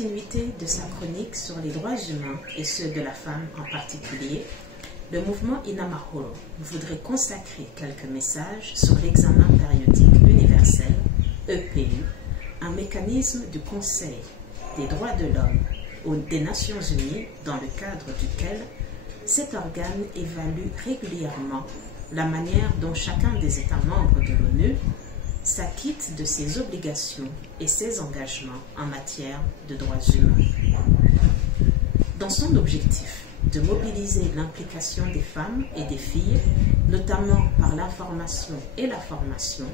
continuité de sa chronique sur les droits humains et ceux de la femme en particulier, le mouvement Inamahoro voudrait consacrer quelques messages sur l'examen périodique universel, EPU, un mécanisme du Conseil des droits de l'homme des Nations Unies dans le cadre duquel cet organe évalue régulièrement la manière dont chacun des États membres de l'ONU s'acquitte de ses obligations et ses engagements en matière de droits humains. Dans son objectif de mobiliser l'implication des femmes et des filles, notamment par l'information et la formation,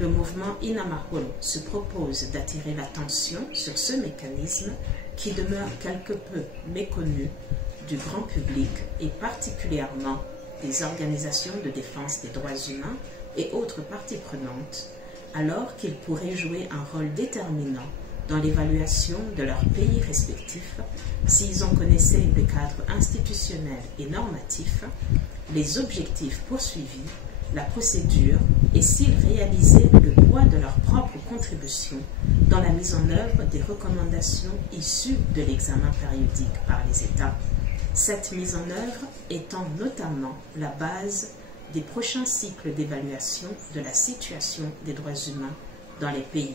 le mouvement Inamahoro se propose d'attirer l'attention sur ce mécanisme qui demeure quelque peu méconnu du grand public et particulièrement des organisations de défense des droits humains et autres parties prenantes, alors qu'ils pourraient jouer un rôle déterminant dans l'évaluation de leurs pays respectifs s'ils en connaissaient le cadre institutionnel et normatif, les objectifs poursuivis, la procédure et s'ils réalisaient le poids de leur propre contribution dans la mise en œuvre des recommandations issues de l'examen périodique par les États, cette mise en œuvre étant notamment la base des prochains cycles d'évaluation de la situation des droits humains dans les pays.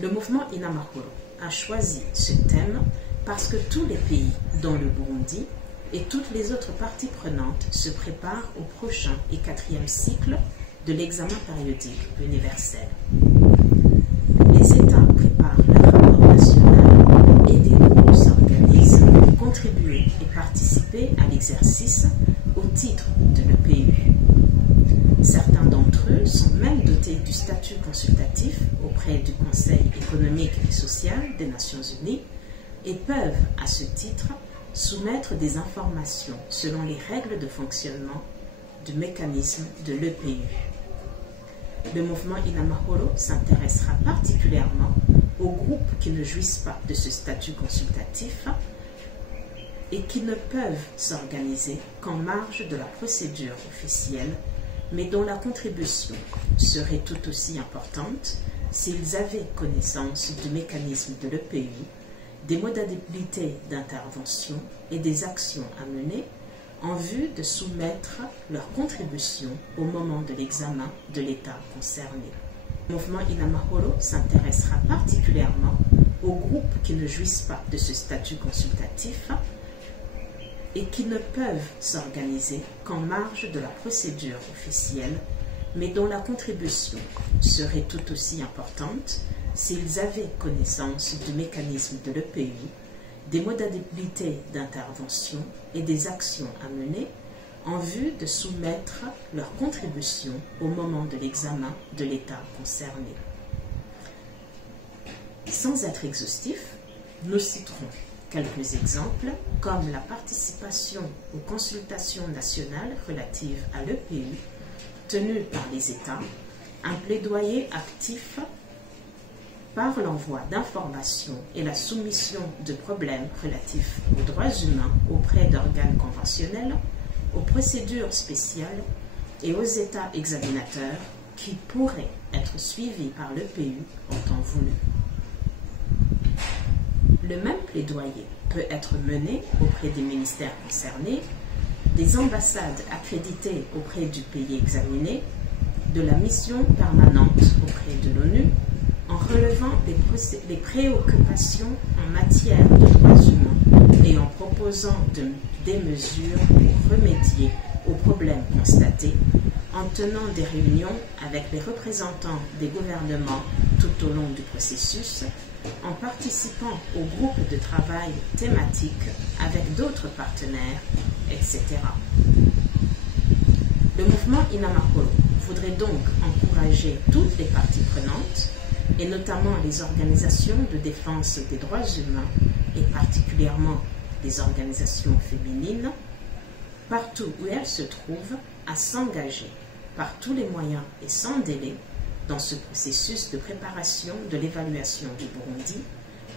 Le mouvement Inamahoro a choisi ce thème parce que tous les pays, dont le Burundi, et toutes les autres parties prenantes se préparent au prochain et 4e cycle de l'examen périodique universel. Les États préparent leur rapport national et des groupes s'organisent pour contribuer et participer à l'exercice au titre de l'EPU. Certains d'entre eux sont même dotés du statut consultatif auprès du Conseil économique et social des Nations Unies et peuvent, à ce titre, soumettre des informations selon les règles de fonctionnement du mécanisme de l'EPU. Le mouvement Inamahoro s'intéressera particulièrement aux groupes qui ne jouissent pas de ce statut consultatif et qui ne peuvent s'organiser qu'en marge de la procédure officielle, mais dont la contribution serait tout aussi importante s'ils avaient connaissance du mécanisme de l'EPU, des modalités d'intervention et des actions à mener en vue de soumettre leur contribution au moment de l'examen de l'État concerné. Le mouvement Inamahoro s'intéressera particulièrement aux groupes qui ne jouissent pas de ce statut consultatif et qui ne peuvent s'organiser qu'en marge de la procédure officielle, mais dont la contribution serait tout aussi importante s'ils avaient connaissance du mécanisme de l'EPU, des modalités d'intervention et des actions à mener en vue de soumettre leur contribution au moment de l'examen de l'État concerné. Sans être exhaustif, nous citerons quelques exemples comme la participation aux consultations nationales relatives à l'EPU tenues par les États, un plaidoyer actif par l'envoi d'informations et la soumission de problèmes relatifs aux droits humains auprès d'organes conventionnels, aux procédures spéciales et aux États examinateurs qui pourraient être suivis par l'EPU en temps voulu. Le même plaidoyer peut être mené auprès des ministères concernés, des ambassades accréditées auprès du pays examiné, de la mission permanente auprès de l'ONU, en relevant les préoccupations en matière de droits humains et en proposant des mesures pour remédier aux problèmes constatés, en tenant des réunions avec les représentants des gouvernements tout au long du processus, en participant aux groupes de travail thématiques avec d'autres partenaires, etc. Le mouvement Inamahoro voudrait donc encourager toutes les parties prenantes, et notamment les organisations de défense des droits humains, et particulièrement les organisations féminines, partout où elles se trouvent, à s'engager par tous les moyens et sans délai dans ce processus de préparation de l'évaluation du Burundi,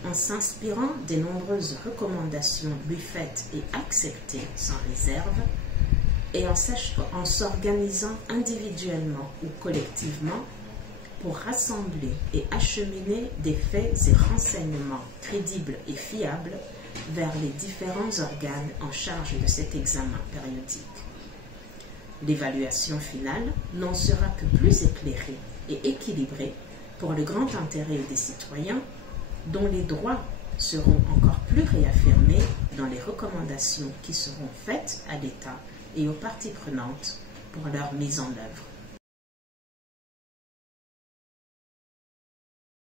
en s'inspirant des nombreuses recommandations lui faites et acceptées sans réserve, et en s'organisant individuellement ou collectivement pour rassembler et acheminer des faits et renseignements crédibles et fiables vers les différents organes en charge de cet examen périodique. L'évaluation finale n'en sera que plus éclairée et équilibrée pour le grand intérêt des citoyens, dont les droits seront encore plus réaffirmés dans les recommandations qui seront faites à l'État et aux parties prenantes pour leur mise en œuvre.